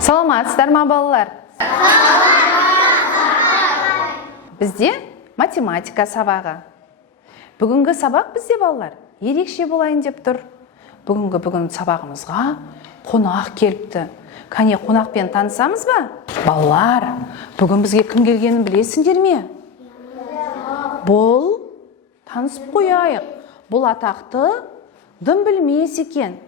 Саламатсыздар ма балалар? Бізде математика сабағы. Бүгінгі сабақ бізде балалар ерекше болайын деп тұр. Бүгін сабағымызға қонақ келіпті. Кәне қонақпен танысамыз ба? Балалар, бүгін бізге кім келгенін білесіңдер ме? Бұл танысып қояйық. Бұл атақты дым білмес екен.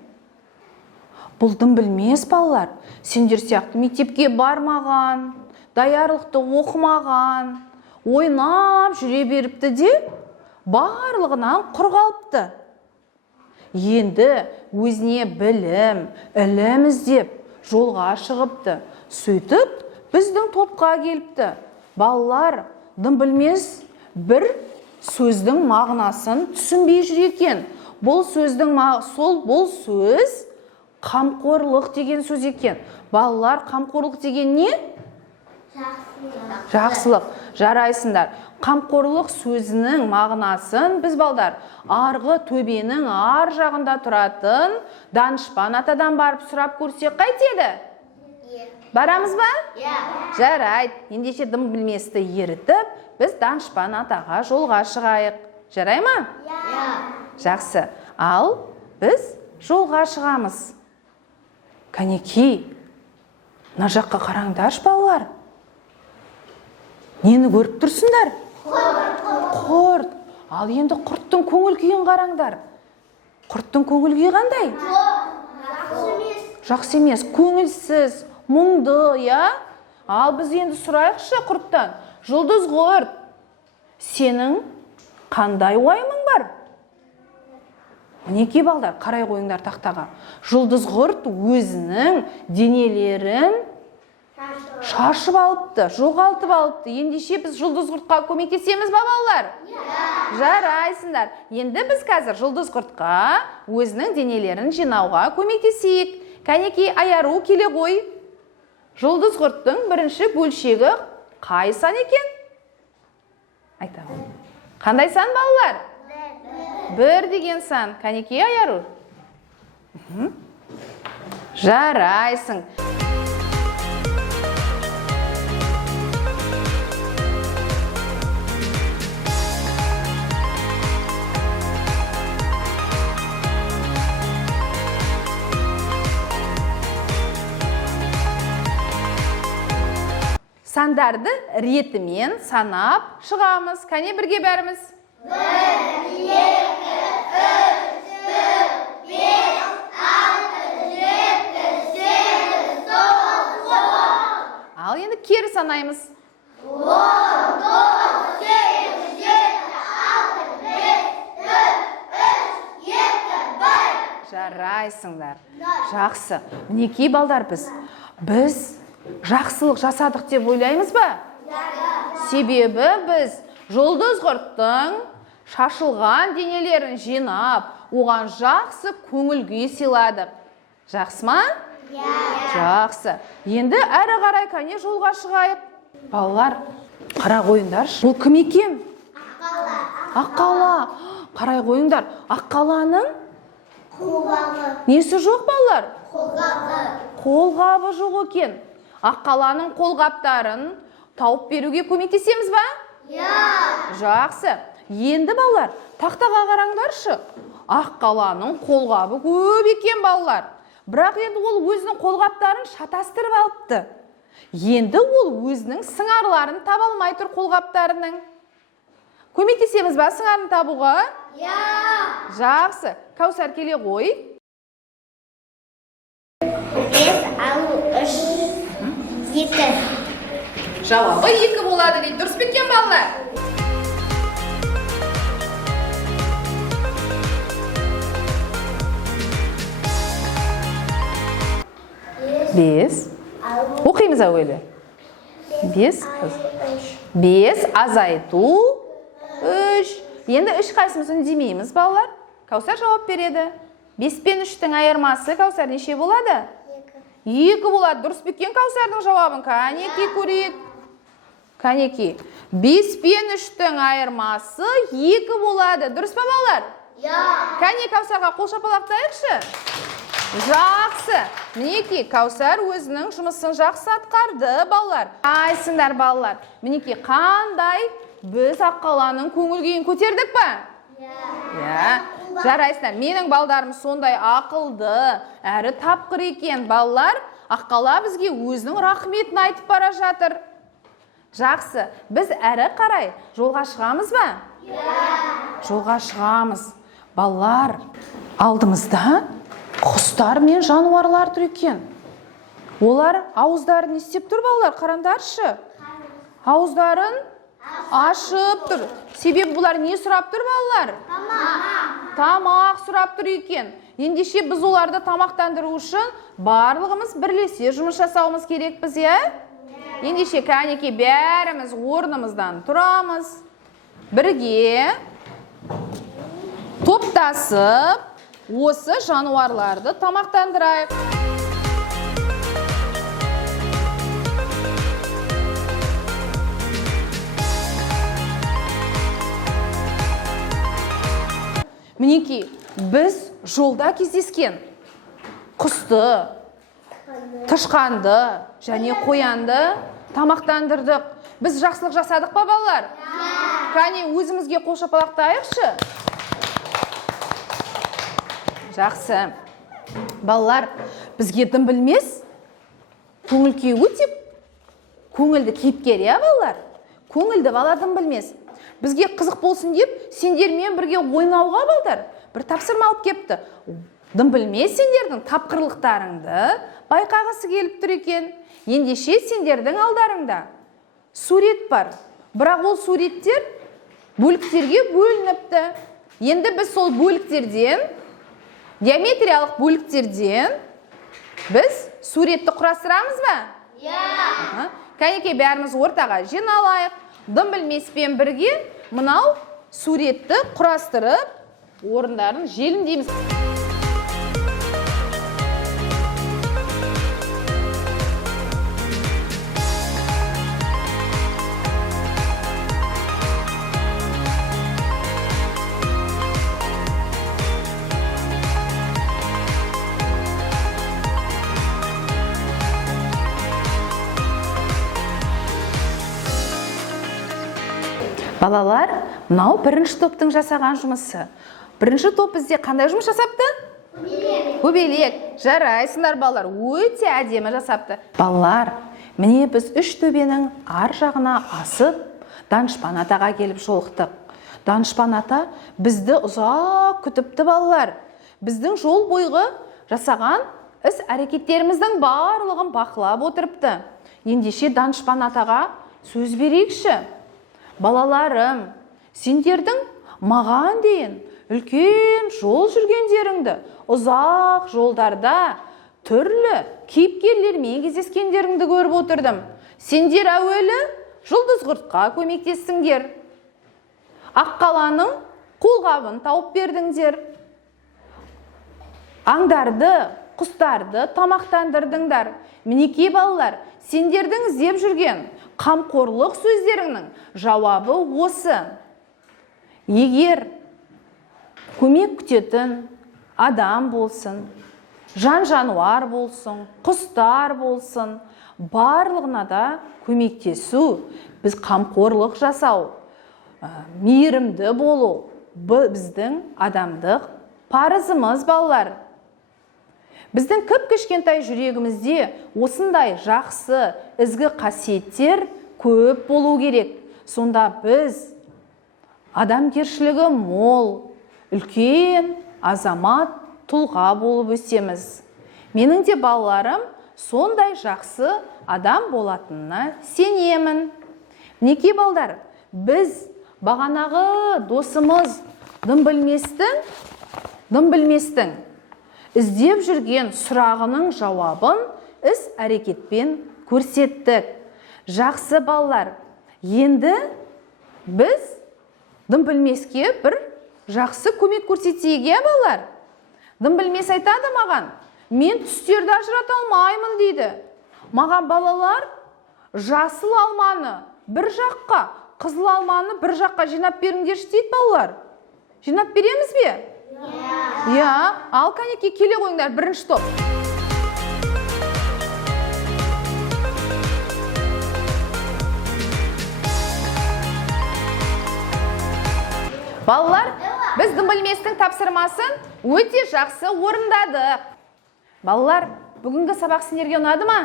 Бұл дым білмес балалар. Сендер сияқты мектепке бармаған, даярлықты оқымаған, ойнап жүре беріпті де, барлығынан құр қалыпты. Енді өзіне білім, ілім іздеп жолға шығыпты. Сөйтіп, біздің топқа келіпті. Балалар, дым білмес бір сөздің мағынасын түсінбей жүр екен. Бұл сөз қамқорлық деген сөз екен. Балалар, қамқорлық деген не? Жақсылық. Жарайсыңдар. Қамқорлық сөзінің мағынасын біз балдар арғы төбенің ар жағында тұратын данышпан атадан барып сұрап көрсек қайтеді? Барамыз ба? Жарайды. Ендеше дым білместі ерітіп, біз данышпан атаға жолға шығайық. Жарай ма? Жақсы. Ал біз жолға шығамыз. Кәнеки, мына жаққа қараңдаршы балалар. Нені көріп тұрсыңдар? Құрт. Ал енді құрттың көңіл күйін қараңдар. Құрттың көңіл күйі қандай? Жақсы емес, көңілсіз, мұңды, я? Ал біз енді сұрайықшы құрттан. Жұлдыз құрт, сенің қандай уайымың бар? Мінеки балдар, қарай қойыңдар тақтаға. Жұлдыз құрт өзінің денелерін шашып алыпты, жоғалтып алыпты. Ендеше біз жұлдыз құртқа көмектесеміз ба балалар? Жарайсыңдар. Енді біз қазір жұлдыз құртқа өзінің денелерін жинауға көмектесейік. Кәнеки, аяру келе ғой. Жұлдыз құрттың бірінші бөлшегі қай сан екен? Айтамын. Қандай сан балалар? Бір деген сан. Кәнеки, аяру? Жарайсың. Сандарды ретімен санап шығамыз. Кәне бірге бәріміз? 1, 2, 3, 4, 5, 6, 7, 8, 9, 10. Ал енді кері санаймыз. 10, 9, 8, 7, 6, 5, 4, 3, 2, 1. Жарайсыңдар. Жақсы. Мінекей балдар біз жақсылық жасадық деп ойлаймыз ба? Себебі біз жұлдыз құрттың шашылған денелерін жинап, оған жақсы көңіл күй сыйладық. Жақсы ма? Жақсы. Енді әрі қарай кәне жолға шығайық. Балалар, қара қойыңдаршы. Бұл кім екен? Аққала. Қарай қойыңдар. Аққаланың қолғабы. Несі жоқ балалар? Қолғабы жоқ екен. Аққаланың қолғаптарын тауып беруге көмектесеміз ба? Жақсы. Енді балалар, тақтаға қараңдаршы. Аққаланың қолғабы көп екен балалар. Бірақ енді ол өзінің қолғаптарын шатастырып алыпты. Енді ол өзінің сыңарларын таба алмай тұр қолғаптарының. Көмектесеміз ба сыңарын табуға? Жақсы. Кәусар келе ғой. 5 алу 3 2. Жауабы 2 болады дейді. Дұрыс бекен балалар? Бес. Оқимыз әуелі. 5 азайту 3. Енді 3 қайсымыз үндемейміз балалар? Кәусар жауап береді. 5 пен 3-тің айырмасы Кәусар неше болады? 2 болады. Дұрыс бекен Кәусардың жауабын. Кәнеки көрейік. Кәнеки. 5 пен 3-тің айырмасы 2 болады. Дұрыс па балалар? Я. Кәне Кәусарға қол шапалақтайықшы. Жақсы. Мінекей, Кәусар өзінің жұмысын жақсы атқарды, балалар. Айсыңдар, балалар. Мінекей, қандай біз Аққаланың көңіл күйін көтердік па? Иә. Жарайсыңдар. Менің балдарым сондай ақылды, әрі тапқыр екен, балалар. Аққала бізге өзінің рахметін айтып бара жатыр. Жақсы. Біз әрі қарай жолға шығамыз ба? Жолға шығамыз. Балалар, алдымызда құстар мен жануарлар тұр екен. Олар ауыздарын не істеп тұр, балалар? Қараңдаршы. Ауыздарын ашып тұр. Себебі бұлар не сұрап тұр, балалар? Тамақ сұрап тұр екен. Ендеше біз оларды тамақтандыру үшін барлығымыз бірлесе жұмыс жасауымыз керекпіз, иә? Ендеше кәнекей бәріміз орнымыздан тұрамыз. Бірге топтасып осы жануарларды тамақтандырайық. Мінекей, біз жолда кездескен құсты, тышқанды және қоянды тамақтандырдық. Біз жақсылық жасадық па, балалар? Кәне өзімізге қол шапалақтайықшы. Жақсы. Балалар, бізге дым білмес, көңіл күй өте көңілді кейіпкер, иә, балалар? Көңілді бала дым білмес. Бізге қызық болсын деп, сендермен бірге ойнауға, балдар, бір тапсырма алып кепті. Дым білмес сендердің тапқырлықтарыңды байқағысы келіп тұр екен. Ендеше сендердің алдарыңда сурет бар. Бірақ ол суреттер бөліктерге бөлініпті. Енді біз сол бөліктерден, геометриялық бөліктерден біз суретті құрастырамыз ба? Иә. Кәнекей бәріміз ортаға жиналайық. Дым білмеспен бірге мынау суретті құрастырып орындарын желімдейміз. Балалар, мынау бірінші топтың жасаған жұмысы. Бірінші топ бізде қандай жұмыс жасапты? Көбелек. Жарайсыңдар, балалар, өте әдемі жасапты. Балалар, міне біз үш төбенің ар жағына асып, Данышпан атаға келіп жолықтық. Данышпан ата бізді ұзақ күтіпті, балалар. Біздің жол бойғы жасаған іс әрекеттеріміздің барлығын бақылап отырыпты. Ендеше Данышпан атаға сөз берейікші. Балаларым, сендердің маған дейін үлкен жол жүргендеріңді, ұзақ жолдарда түрлі кейіпкерлермен кездескендеріңді көріп отырдым. Сендер әуелі жұлдыз құртқа көмектестіңдер. Аққаланың қолғабын тауып бердіңдер. Аңдарды, құстарды тамақтандырдыңдар. Мінекей балалар, сендердің іздеп жүрген қамқорлық сөздеріңнің жауабы осы. Егер көмек күтетін адам болсын, жан-жануар болсын, құстар болсын, барлығына да көмектесу, біз қамқорлық жасау, мейірімді болу, біздің адамдық парызымыз, балалар. Біздің кіп-кішкентай жүрегімізде осындай жақсы, ізгі қасиеттер көп болу керек. Сонда біз адамгершілігі мол, үлкен азамат тұлға болып өсеміз. Менің де балаларым сондай жақсы адам болатынына сенемін. Мінекей балдар, біз бағанағы досымыз дым білместің іздеп жүрген сұрағының жауабын іс әрекетпен көрсеттік. Жақсы балалар, енді біз дым білмеске бір жақсы көмек көрсетейік, балалар. Дым білмес айтады маған, мен түстерді ажырата алмаймын дейді. Маған балалар жасыл алманы бір жаққа, қызыл алманы бір жаққа жинап беріңдерші дейді, балалар. Жинап береміз бе? Иә, ал кәнекей келе қойыңдар, бірінші топ. Балалар, біз білместің тапсырмасын өте жақсы орындадық. Балалар, бүгінгі сабақ сендерге ұнады ма?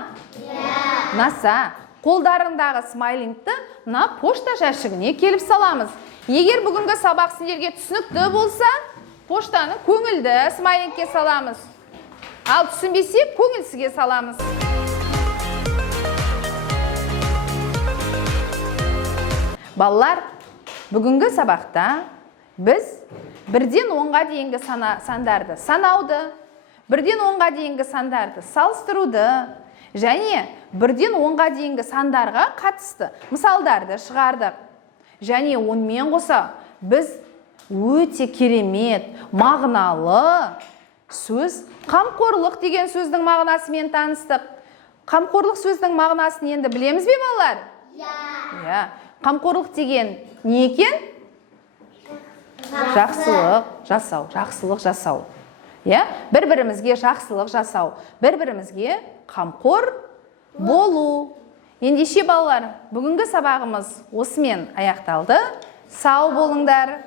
Ұнаса, қолдарындағы смайлингті мына пошта жәшігіне келіп саламыз. Егер бүгінгі сабақ сендерге түсінікті болса, поштаны көңілді смайлингке саламыз. Ал түсінбесе, көңілсізге саламыз. Балалар, бүгінгі сабақта біз 1-ден 10-ға дейінгі сандарды санауды, 1-ден 10-ға дейінгі сандарды салыстыруды және 1-ден 10-ға дейінгі сандарға қатысты мысалдарды шығардық. Және онымен қоса біз өте керемет, мағыналы сөз қамқорлық деген сөздің мағынасымен таныстық. Қамқорлық сөздің мағынасын енді білеміз бе, балалар? Иә. Қамқорлық деген не екен? Жақсылық жасау. Иә, бір-бірімізге жақсылық жасау, бір-бірімізге қамқор болу. Ендеше балалар, бүгінгі сабағымыз осымен аяқталды. Сау болыңдар.